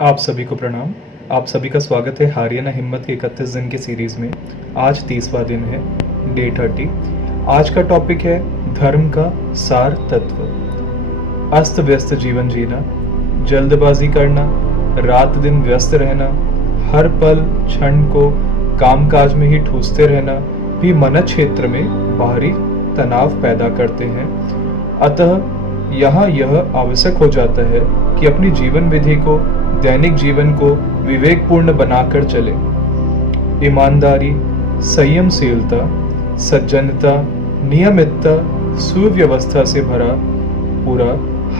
आप सभी को प्रणाम। आप सभी का स्वागत है हारिए ना हिम्मत के 31 दिन के सीरीज़ में। आज 30वां दिन है, डे 30। आज का टॉपिक है धर्म का सार तत्व। अस्त व्यस्त जीवन जीना, जल्दबाजी करना, रात दिन व्यस्त रहना, हर पल क्षण को कामकाज में ही ठूसते रहना भी मन क्षेत्र में बाहरी तनाव पैदा करते हैं। अतः यहाँ यह आवश्यक हो जाता है कि अपनी जीवन विधि को, दैनिक जीवन को विवेकपूर्ण बनाकर चले। ईमानदारी, संयमशीलता, सज्जनता, नियमितता, सुव्यवस्था से भरा पूरा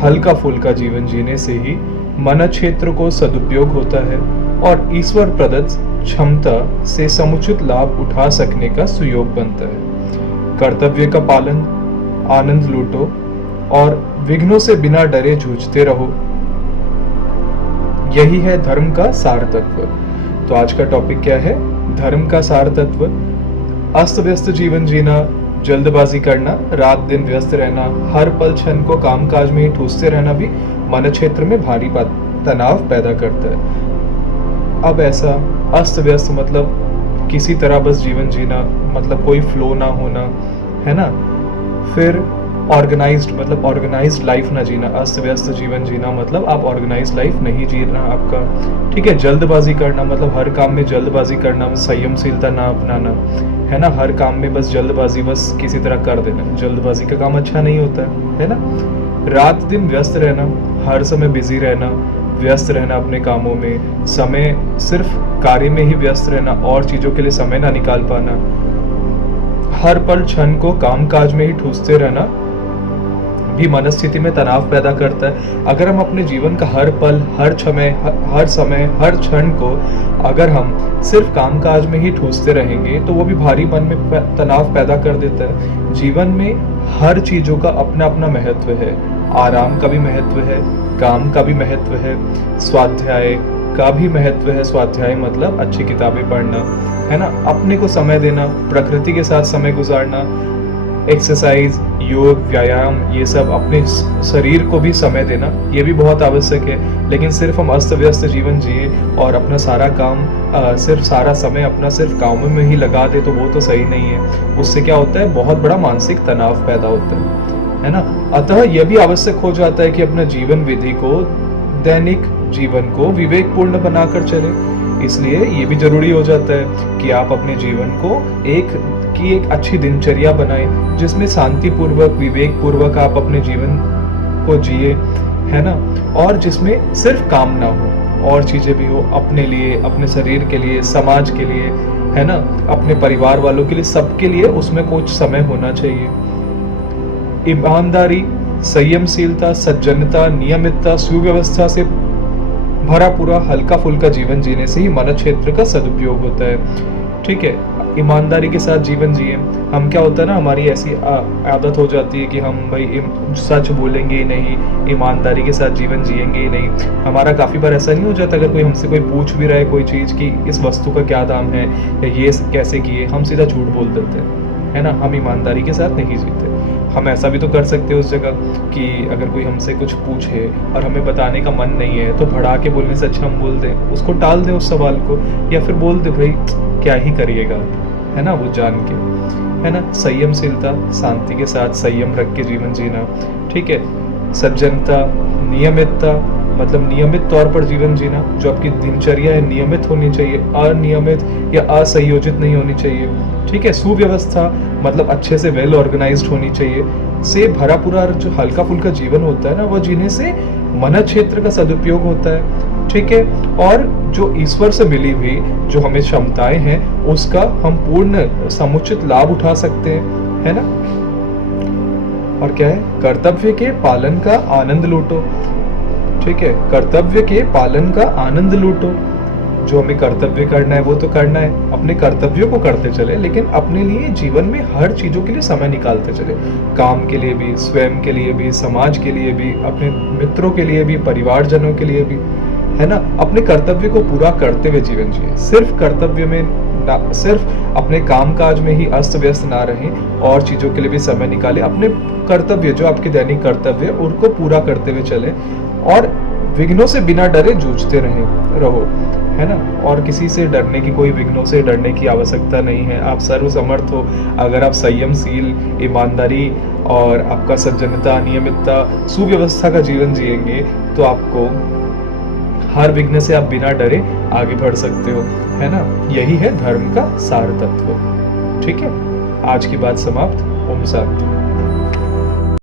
हल्का फुल्का जीवन जीने से ही मन क्षेत्र को सदुपयोग होता है और ईश्वर प्रदत्त क्षमता से समुचित लाभ उठा सकने का सुयोग बनता है। कर्तव्य का पालन, आनंद लूटो और विघ्नों से बिना डरे जूझते रहो, यही है धर्म का सार तत्व। तो आज का टॉपिक क्या है? धर्म का सार तत्व। अस्त व्यस्त जीवन जीना, जल्दबाजी करना, रात दिन व्यस्त रहना, हर पल क्षण को कामकाज में ही ठूसते रहना भी मन क्षेत्र में भारी तनाव पैदा करता है। अब ऐसा अस्त व्यस्त मतलब किसी तरह बस जीवन जीना, मतलब कोई फ्लो ना होना, है ना। फिर ऑर्गेनाइज्ड मतलब ऑर्गेनाइज्ड लाइफ ना जीना। अस्त व्यस्त जीवन जीना मतलब आप ऑर्गेनाइज्ड लाइफ नहीं जीना आपका, ठीक है। जल्दबाजी करना मतलब हर काम में जल्दबाजी करना, संयमशीलता ना अपनाना, है ना। हर काम में बस जल्दबाजी, बस किसी तरह कर देना। जल्दबाजी का काम अच्छा नहीं होता है ना। रात दिन व्यस्त रहना, हर समय बिजी रहना, व्यस्त रहना अपने कामों में, समय सिर्फ कार्य में ही व्यस्त रहना और चीज़ों के लिए समय ना निकाल पाना, हर पल क्षण को कामकाज में ही ठूसते रहना भी मनस्थिति में तनाव पैदा करता है। अगर हम अपने जीवन का हर पल, हर समय, हर क्षण को अगर हम सिर्फ कामकाज में ही ठूसते रहेंगे तो वो भी भारी मन में तनाव पैदा कर देता है। जीवन में हर चीज़ों का अपना अपना महत्व है। आराम का भी महत्व है, काम का भी महत्व है, स्वाध्याय का भी महत्व है। स्वाध्याय मतलब अच्छी किताबें पढ़ना, है ना, अपने को समय देना, प्रकृति के साथ समय गुजारना, एक्सरसाइज, योग, व्यायाम, ये सब अपने शरीर को भी समय देना, ये भी बहुत आवश्यक है। लेकिन सिर्फ हम अस्त व्यस्त जीवन जिए और अपना सारा काम सिर्फ सारा समय अपना सिर्फ कामों में ही लगा दे तो वो तो सही नहीं है। उससे क्या होता है, बहुत बड़ा मानसिक तनाव पैदा होता है ना। अतः यह भी आवश्यक हो जाता है कि अपना जीवन विधि को, दैनिक जीवन को विवेकपूर्ण बनाकर चले। इसलिए ये भी जरूरी हो जाता है कि आप अपने जीवन को एक अच्छी दिनचर्या बनाएं जिसमें शांतिपूर्वक, विवेकपूर्वक आप अपने जीवन को जिए, है ना। और जिसमें सिर्फ काम ना हो और चीजें भी हो, अपने लिए, अपने शरीर के लिए, समाज के लिए, है ना, अपने परिवार वालों के लिए, सबके लिए उसमें कुछ समय होना चाहिए। ईमानदारी, संयमशीलता, सज्जनता, नियमितता, सुव्यवस्था से भरा पूरा हल्का फुल्का जीवन जीने से ही मन क्षेत्र का सदुपयोग होता है, ठीक है। ईमानदारी के साथ जीवन जिए। हम क्या होता है ना, हमारी ऐसी आदत हो जाती है कि हम भाई सच बोलेंगे ही नहीं, ईमानदारी के साथ जीवन जिएंगे ही नहीं। हमारा काफ़ी बार ऐसा नहीं हो जाता, अगर कोई हमसे कोई पूछ भी रहा है कोई चीज़ कि इस वस्तु का क्या दाम है या ये कैसे किए, हम सीधा झूठ बोल देते हैं, है ना। हम ईमानदारी के साथ नहीं जीते। हम ऐसा भी तो कर सकते हैं उस जगह कि अगर कोई हमसे कुछ पूछे और हमें बताने का मन नहीं है तो भड़ा के बोलने से अच्छा हम बोल दें, उसको टाल दें उस सवाल को, या फिर बोल दें भाई क्या ही करिएगा, है ना, वो जान के, है ना। संयमशीलता, शांति के साथ संयम रख के जीवन जीना, ठीक है। सज्जनता, नियमितता मतलब नियमित तौर पर जीवन जीना। जो आपकी दिनचर्या है नियमित होनी चाहिए, अनियमित या असंयोजित नहीं होनी चाहिए, ठीक है। सुव्यवस्था मतलब अच्छे से वेल ऑर्गेनाइज्ड होनी चाहिए। से भरा पूरा जो हल्का फुल्का जीवन होता है ना, वो जीने से मन क्षेत्र का सदुपयोग होता है, ठीक है। और जो ईश्वर से मिली हुई जो हमें क्षमताएं हैं उसका हम पूर्ण समुचित लाभ उठा सकते हैं, है ना। और क्या है, कर्तव्य के पालन का आनंद लूटो, ठीक है। कर्तव्य के पालन का आनंद लूटो। जो हमें कर्तव्य करना है वो तो करना है, अपने कर्तव्यों को करते चले, लेकिन अपने लिए जीवन में हर चीजों के लिए समय निकालते चले। काम के लिए भी, स्वयं के लिए भी, समाज के लिए भी, अपने मित्रों के लिए भी, परिवारजनों के लिए भी, है ना। अपने कर्तव्य को पूरा करते हुए जीवन जिए। सिर्फ कर्तव्य में सिर्फ अपने कामकाज में ही अस्त व्यस्त ना रहें और चीजों के लिए भी समय निकालें। अपने कर्तव्य, जो आपके दैनिक कर्तव्य, उनको पूरा करते हुए चलें और विघ्नों से बिना डरे जूझते रहो, है ना। और किसी से डरने की, कोई विघ्नों से डरने की आवश्यकता नहीं है। आप सर्वसमर्थ हो। अगर आप संयमशील, ईमानदारी और आपका सज्जनता, नियमितता, सुव्यवस्था का जीवन जिएंगे तो आपको हर विघ्न से आप बिना डरे आगे बढ़ सकते हो, है ना। यही है धर्म का सार तत्व। ठीक है, आज की बात समाप्त। ओम शांति।